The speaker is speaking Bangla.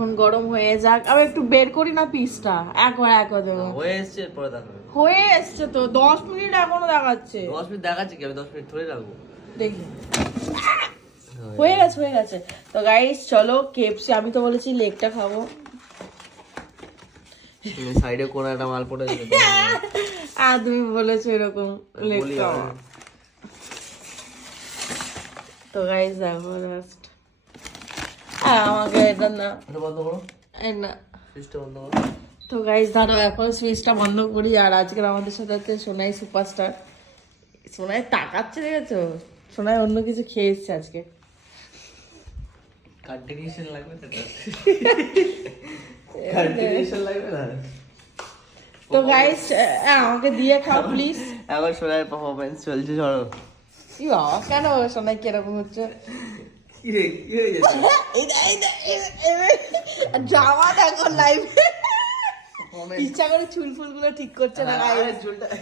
এখন গরম হয়ে যাক, আবার একটু বের করি না পিসটা, একবার দেবো। হয়ে এসছে, পরে দেখাবে। হয়ে এসছে তো, 10 মিনিট এখনো দেখাচ্ছে। 10 মিনিট দেখাচ্ছে কি? আমি 10 মিনিট ধরে রাখবো। দেখি হয়ে গেছে। তো গাইস চলো কেএফসি, আমি তো বলেছি লেগটা খাবো। সাইডে কোন একটা মাল পড়ে গেছে। আর তুমি বলেছো এরকম লেগ বলি খাবো। আর। তো গাইস দেখো জাস্ট, আমাকে এটা না, এটা বন্ধ করো, এই না। সুইচটা বন্ধ করো। তো গাইস দাঁড়াও, এখন সুইচটা বন্ধ করি। আর আজকের আমাদের সাথে আছে সোনাই সুপারস্টার। সোনাই তাকাচ্ছে, দেখেছো? সোনাই অন্য কিছু খেয়ে এসছে আজকে। কন্টিনিউশন লাগবে তো, কন্টিনিউশন লাগবে না। তো গাইস আমাকে দিয়ে খাও প্লিজ। এখন সোনার পারফরম্যান্স চলছে, ধরো। কি বাবা, কেন সোনাই কিরকম হচ্ছে? কি হয়ে যাচ্ছে? ড্রামা দেখো লাইভে, ইচ্ছা করে চুল ফুল গুলো ঠিক করছে না। চুলটা